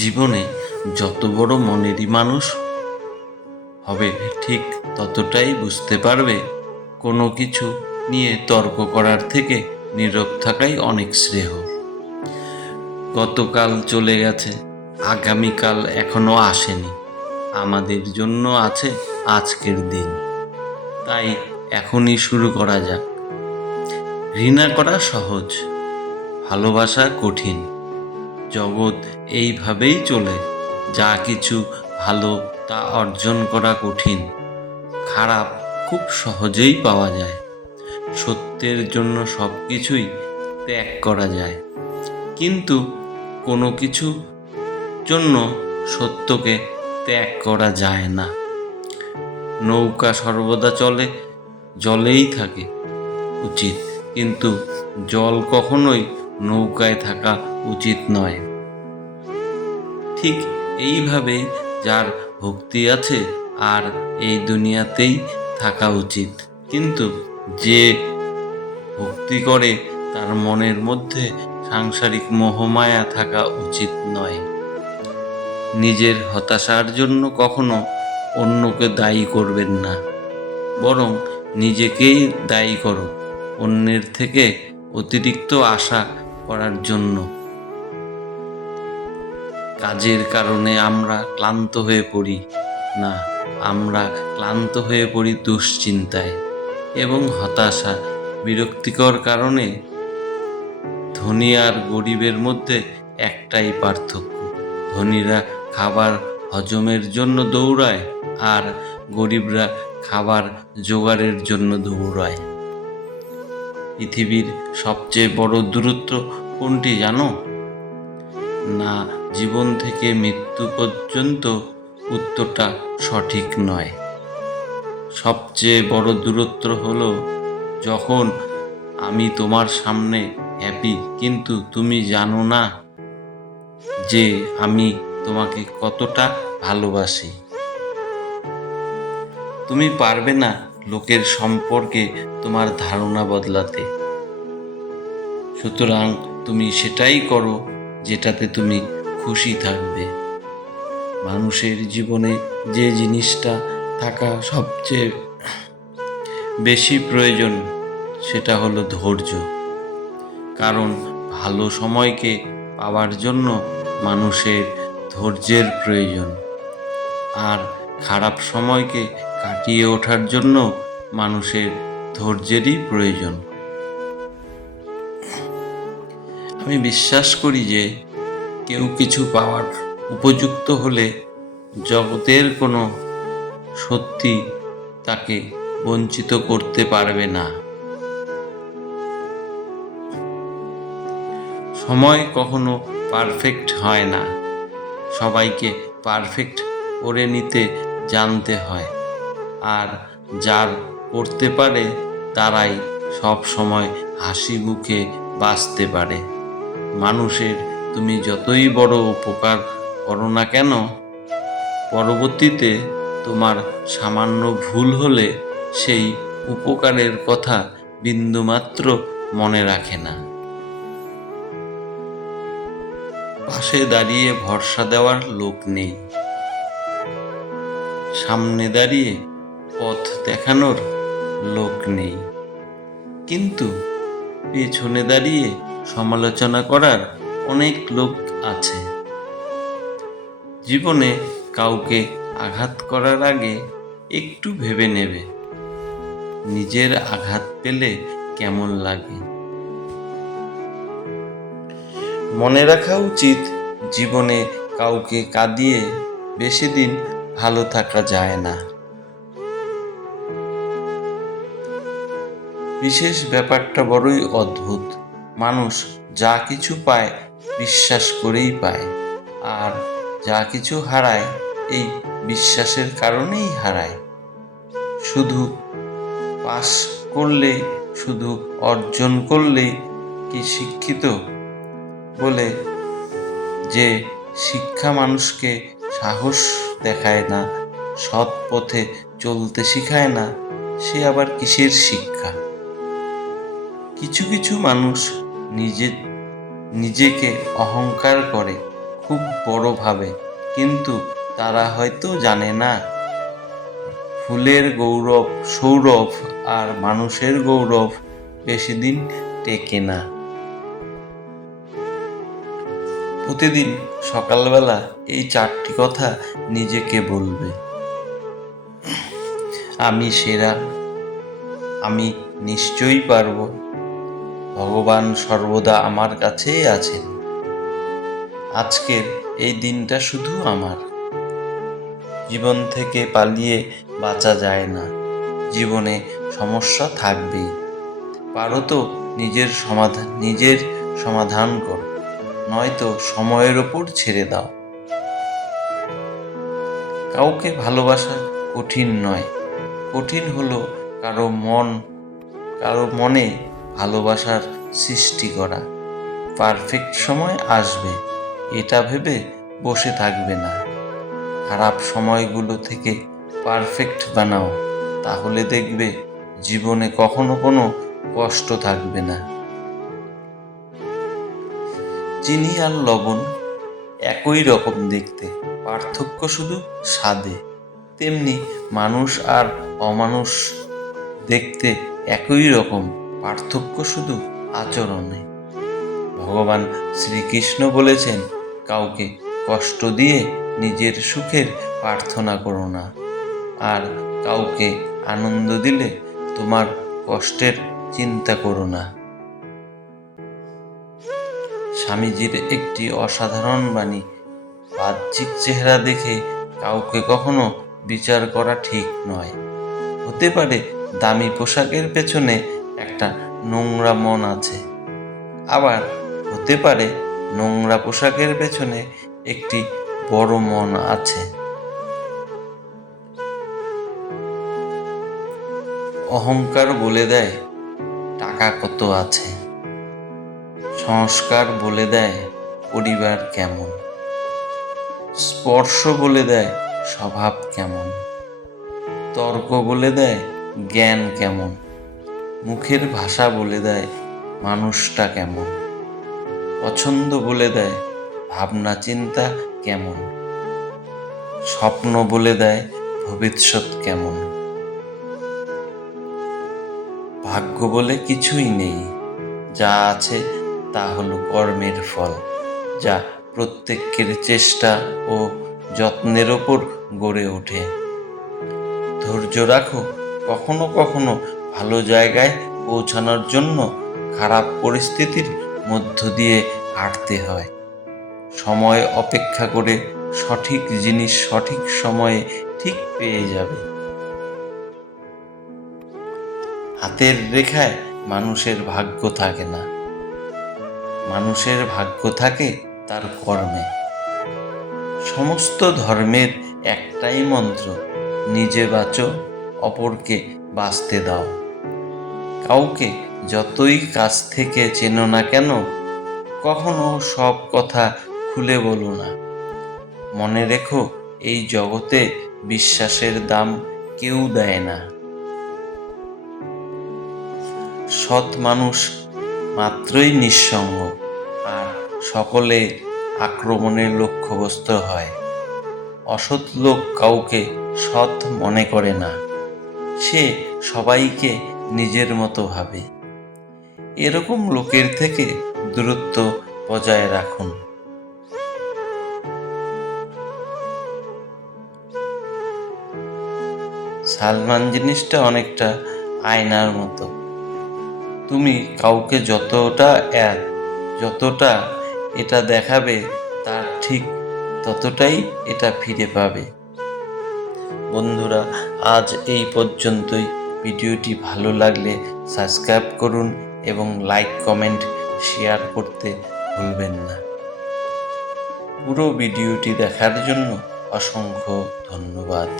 জীবনে যত বড় মনেরই মানুষ হবে, ঠিক ততটাই বুঝতে পারবে কোনো কিছু নিয়ে তর্ক করার থেকে নীরব থাকাই অনেক শ্রেয়। গতকাল চলে গেছে, আগামীকাল এখনো আসেনি, আমাদের জন্য আছে আজকের দিন। তাই এখনই শুরু করা যাক। ঘৃণা করা সহজ, ভালোবাসা কঠিন। জগৎ এইভাবেই চলে, যা কিছু ভালো তা অর্জন করা কঠিন। খারাপ খুব সহজেই পাওয়া যায়, সত্যের জন্য সব কিছুই ত্যাগ করা যায়। কিন্তু কোনো কিছু জন্য সত্যকে ত্যাগ করা যায় না। নৌকা সর্বদা চলে, জলেই থাকে উচিত, কিন্তু জল কখনোই নৌকায় থাকা উচিত নয়। ঠিক এইভাবেই যার ভক্তি আছে আর এই দুনিয়াতেই থাকা উচিত, কিন্তু যে ভক্তি করে তার মনের মধ্যে সাংসারিক মোহমায়া থাকা উচিত নয়। নিজের হতাশার জন্য কখনো অন্যকে দায়ী করবেন না, বরং নিজেকেই দায়ী করো অন্যের থেকে অতিরিক্ত আশা করার জন্য। কাজের কারণে আমরা ক্লান্ত হয়ে পড়ি না, আমরা ক্লান্ত হয়ে পড়ি দুশ্চিন্তায় এবং হতাশা, বিরক্তিকর কারণে। ধনী আর গরিবের মধ্যে একটাই পার্থক্য, ধনীরা খাবার হজমের জন্য দৌড়ায় আর গরিবরা খাবার জোগাড়ের জন্য দৌড়ায়। পৃথিবীর সবচেয়ে বড় দূরত্ব কোনটি জানো? না, জীবন থেকে মৃত্যু পর্যন্ত উত্তরটা সঠিক নয়। সবচেয়ে বড় দূরত্ব হলো যখন আমি তোমার সামনে হ্যাপি, কিন্তু তুমি জানো না যে আমি তোমাকে কতটা ভালোবাসি। তুমি পারবে না লোকের সম্পর্কে তোমার ধারণা বদলাতে, সুতরাং তুমি সেটাই করো যেটাতে তুমি খুশি থাকবে। মানুষের জীবনে যে জিনিসটা থাকা সবচেয়ে বেশি প্রয়োজন সেটা হলো ধৈর্য। কারণ ভালো সময়কে পাওয়ার জন্য মানুষের ধৈর্যের প্রয়োজন, আর খারাপ সময়কে কাটিয়ে ওঠার জন্য মানুষের ধৈর্যেরই প্রয়োজন। আমি বিশ্বাস করি যে কেউ কিছু পাওয়ার উপযুক্ত হলে জগতের কোনো সত্যি তাকে বঞ্চিত করতে পারবে না। সময় কখনো পারফেক্ট হয় না, সবাইকে পারফেক্ট করে নিতে জানতে হয়, আর যার করতে পারে তারাই সব সময় হাসি মুখে বাঁচতে পারে। মানুষের তুমি যতই বড় উপকার করো না কেন, পরবর্তীতে তোমার সামান্য ভুল হলে সেই উপকারের কথা বিন্দুমাত্র মনে রাখে না। পাশে দাঁড়িয়ে ভরসা দেওয়ার লোক নেই, সামনে দাঁড়িয়ে পথ দেখানোর লোক নেই, কিন্তু পেছনে দাঁড়িয়ে সমালোচনা করার অনেক লোক আছে। জীবনে কাউকে আঘাত করার আগে একটু ভেবে নেবে নিজের আঘাত পেলে কেমন লাগে। মনে রাখা উচিত, জীবনে কাউকে কাঁদিয়ে বেশি দিন ভালো থাকা যায় না। বিশেষ ব্যাপারটা বড়ই অদ্ভুত, মানুষ যা কিছু পায় বিশ্বাস করেই পায়, আর যা কিছু হারায় এই বিশ্বাসের কারণেই হারায়। শুধু পাস করলেই, শুধু অর্জন করলেই কি শিক্ষিত বলে যে শিক্ষা মানুষকে সাহস দেখায় না, সৎ পথে চলতে শিখায় না, সে আবার কিসের শিক্ষা? কিছু কিছু মানুষ নিজেকে অহংকার করে, খুব বড় ভাবে, কিন্তু তারা হয়তো জানে না ফুলের গৌরব সৌরভ আর মানুষের গৌরব বেশি দিন টেকে না। প্রতিদিন সকালবেলা এই 4টি কথা নিজেকে বলবে। আমি সেরা, আমি নিশ্চয়ই পারব, ভগবান সর্বদা আমার কাছেই আছেন, আজকের এই দিনটা শুধু আমার। জীবন থেকে পালিয়ে বাঁচা যায় না, জীবনে সমস্যা থাকবেই, পারো তো নিজের সমাধান কর, নয়তো সময়ের ওপর ছেড়ে দাও। কাউকে ভালোবাসা কঠিন নয়, কঠিন হলো কারো মনে ভালোবাসার সৃষ্টি করা। পারফেক্ট সময় আসবে এটা ভেবে বসে থাকবে না, খারাপ সময়গুলো থেকে পারফেক্ট বানাও, তাহলে দেখবে জীবনে কখনো কোনো কষ্ট থাকবে না। চিনি আর লবণ একই রকম দেখতে, পার্থক্য শুধু স্বাদে। তেমনি মানুষ আর অমানুষ দেখতে একই রকম, পার্থক্য শুধু আচরণে। ভগবান শ্রীকৃষ্ণ বলেছেন, কাউকে কষ্ট দিয়ে নিজের সুখের প্রার্থনা করো না, আর কাউকে আনন্দ দিলে তোমার কষ্টের চিন্তা করো না। স্বামীজির একটি অসাধারণ বাণী, বাহ্যিক চেহারা দেখে কাউকে কখনো বিচার করা ঠিক নয়। হতে পারে দামি পোশাকের পেছনে একটা নোংরা মন আছে, আবার হতে পারে নোংরা পোশাকের পেছনে একটি বড় মন আছে। অহংকার বলে দেয় টাকা কত আছে, সংস্কার বলে দেয় পরিবার কেমন, স্পর্শ বলে দেয় স্বভাব কেমন, তর্ক বলে দেয় জ্ঞান কেমন, মুখের ভাষা বলে দেয় মানুষটা কেমন, পছন্দ বলে দেয় ভাবনা চিন্তা কেমন, স্বপ্ন বলে দেয় ভবিষ্যৎ কেমন। ভাগ্য বলে কিছুই নেই, যা আছে তা হলো কর্মের ফল, যা প্রত্যেকের চেষ্টা ও যত্নের ওপর গড়ে ওঠে। ধৈর্য রাখো, কখনো কখনো ভালো জায়গায় পৌঁছানোর জন্য খারাপ পরিস্থিতির মধ্য দিয়ে হাঁটতে হয়। সময় অপেক্ষা করে সঠিক জিনিস সঠিক সময়ে ঠিক পেয়ে যাবে। হাতের রেখায় মানুষের ভাগ্য থাকে না, মানুষের ভাগ্য থাকে তার কর্মে। সমস্ত ধর্মের একটাই মন্ত্র, নিজে বাঁচো, অপরকে বাঁচতে দাও। কাউকে যতই কাছ থেকে চেনো না কেন, কখনো সব কথা খুলে বলো না। মনে রেখো, এই জগতে বিশ্বাসের দাম কেউ দেয় না। সৎ মানুষ মাত্রই নিঃসঙ্গ, আর সকলে আক্রমণের লক্ষ্যবস্তু হয়। অসৎ লোক কাউকে সৎ মনে করে না, সে সবাইকে নিজের মতো ভাবে। এরকম লোকের থেকে দূরত্ব বজায় রাখুন। সালমান জিনিসটা অনেকটা আয়নার মতো, তুমি কাউকে যতটা এটা দেখাবে, তার ঠিক ততটাই এটা ফিরে পাবে। বন্ধুরা, আজ এই পর্যন্তই। ভিডিওটি ভালো লাগলে সাবস্ক্রাইব করুন এবং লাইক কমেন্ট শেয়ার করতে ভুলবেন না। পুরো ভিডিওটি দেখার জন্য অসংখ্য ধন্যবাদ।